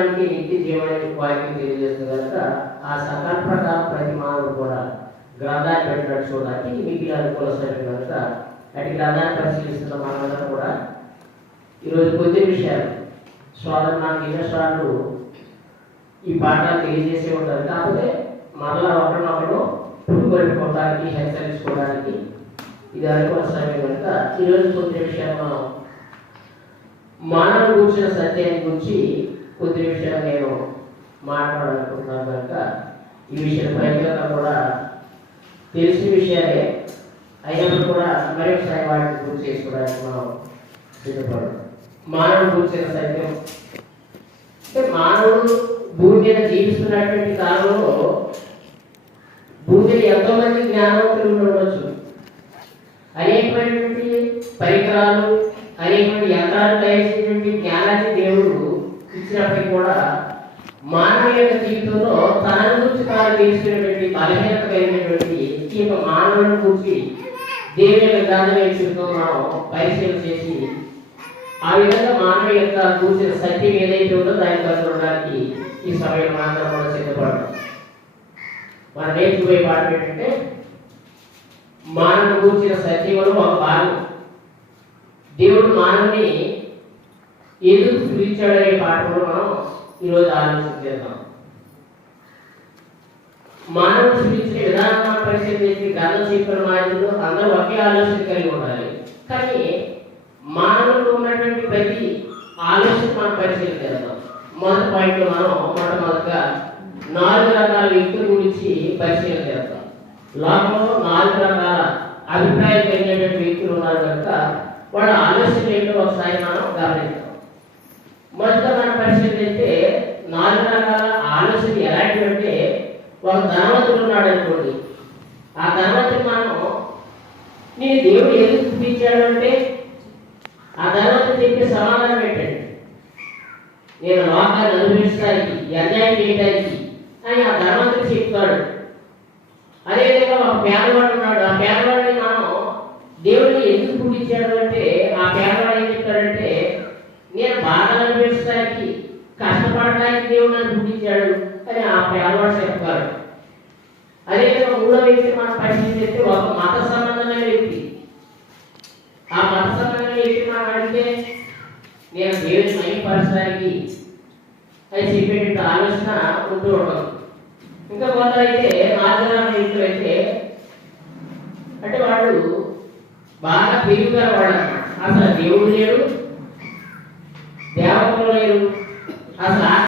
జీవానికి నిత్య జీవానికి వాక్యం తెలియజేస్తుంది కనుక ఆ సంకల్ప ప్రకారం ప్రతి మానవుడు కూడా గ్రంథాన్ని పెట్టినట్టు చూడడానికి మిగిలిన అనుకూల సమయం కనుక అటు గ్రంథాన్ని పరిశీలిస్తున్న మనందరం కూడా ఈరోజు కొద్ది విషయాలు సోదరు నాకు ఎన్నోసార్లు ఈ పాఠాలు తెలియజేసే ఉంటారు. కాకపోతే మరలా ఒకరినొకరు పుట్టుకొట్టుకోవడానికి హెచ్చరించుకోవడానికి ఇది అనుకూల సమయం కనుక ఈరోజు కొద్ది విషయాలు మనం మానవుడు కూర్చున్న సత్యాన్ని గురించి కొద్ది విషయాలు నేను మాట్లాడాలనుకుంటున్నాను కనుక ఈ విషయం ప్రజలంగా కూడా తెలిసిన విషయాలే అయినప్పుడు కూడా మరొకసారి వాటిని గుర్తు చేసుకోవడానికి మనం సిద్ధపడడం. మానవుడు కూర్చున్న సత్యం అంటే మానవుడు భూమి మీద జీవిస్తున్నటువంటి కాలంలో భూమి మీద ఎంతో మంది జ్ఞానవంతులు ఉండవచ్చు. అనేకమైనటువంటి పరికరాలు అనేకమైన యంత్రాలు తయారు జ్ఞానాన్ని దేవుడు ఇచ్చినప్పటికీ కూడా మానవ యొక్క జీవితంలో తన గురించి తాను తెలుసుకునేటువంటి బలహీనతమైనటువంటి ఈ యొక్క మానవుని గురించి దేవుని యొక్క గ్రంథంతో మనం పరిశీలన చేసి ఆ విధంగా మానవ యొక్క కూర్చిన సత్యం ఏదైతే ఉందో దాన్ని కనుగొనడానికి ఈ సమయం మాత్రం మనం సిద్ధపడడం. మనం నేర్చుకునే పాఠం ఏంటంటే మానవుని కూర్చిన సత్యంలో ఒక భాగం దేవుడు మానవుని ఎందుకు సృష్టించాడనే పాఠంలో మనం ఈరోజు ఆలోచన చేద్దాం. మానవుడు సృష్టించిన విధానం పరిశీలించి గ్రంథం చెప్పిన మాటలు అందరూ ఒకే ఆలోచన కలిగి ఉండాలి. కానీ మానవుడు ఉన్నటువంటి ప్రతి ఆలోచన మనం పరిశీలన చేద్దాం. మొదటి పాయింట్లో మనం మొట్టమొదటిగా 4 రకాల వ్యక్తుల గురించి పరిశీలన చేద్దాం. లోకంలో 4 రకాల అభిప్రాయాలు కలిగినటువంటి వ్యక్తులు ఉన్నారు కనుక వాళ్ళ ఆలోచన ఏంటో ఒకసారి మనం గమనిద్దాం. మొదట మనం పరిశీలిస్తే 4 రకాల ఆలోచన ఎలాంటివి అంటే ఒక ధనవంతుడు ఉన్నాడు అనుకోండి. ఆ ధనవంతుడు మనం నేను దేవుడు ఎందుకు చూపించాడు అంటే ఆ ధనవంతుడు చెప్పే సమాధానం ఏంటండి, నేను లోకాన్ని అనుభవించడానికి అన్యాయం చేయడానికి అని ఆ ధనవంతుడు చెప్తాడు. అదేవిధంగా ఒక పేదవాడు ఉన్నాడు. ఆ పేదవాడిని మనం దేవుడిని ఎందుకు పుట్టించాడు అంటే ఆ పేదవాడు ఏం చెప్తాడంటే నేను బాగా అనుభవించడానికి కష్టపడడానికి దేవుడు నన్ను పుట్టించాడు అని ఆ పేదవాడు చెప్తాడు. అదేవిధంగా 3వ వ్యక్తి మనం పరిశీలిస్తే ఒక మత సంబంధమైన వ్యక్తి. ఆ మత సంబంధమైన వ్యక్తి మనం అడిగితే నేను దేవుని మహిమపరచడానికి అని చెప్పేటువంటి ఆలోచన ఉంటూ ఉండదు. ఇంకా కొందరైతే 4వ వ్యక్తులు అయితే అంటే వాడు బాగా పెరుగుదల వాడు అన్నమాట. అసలు దేవుడు లేడు, దేవతలు లేరు, అసలు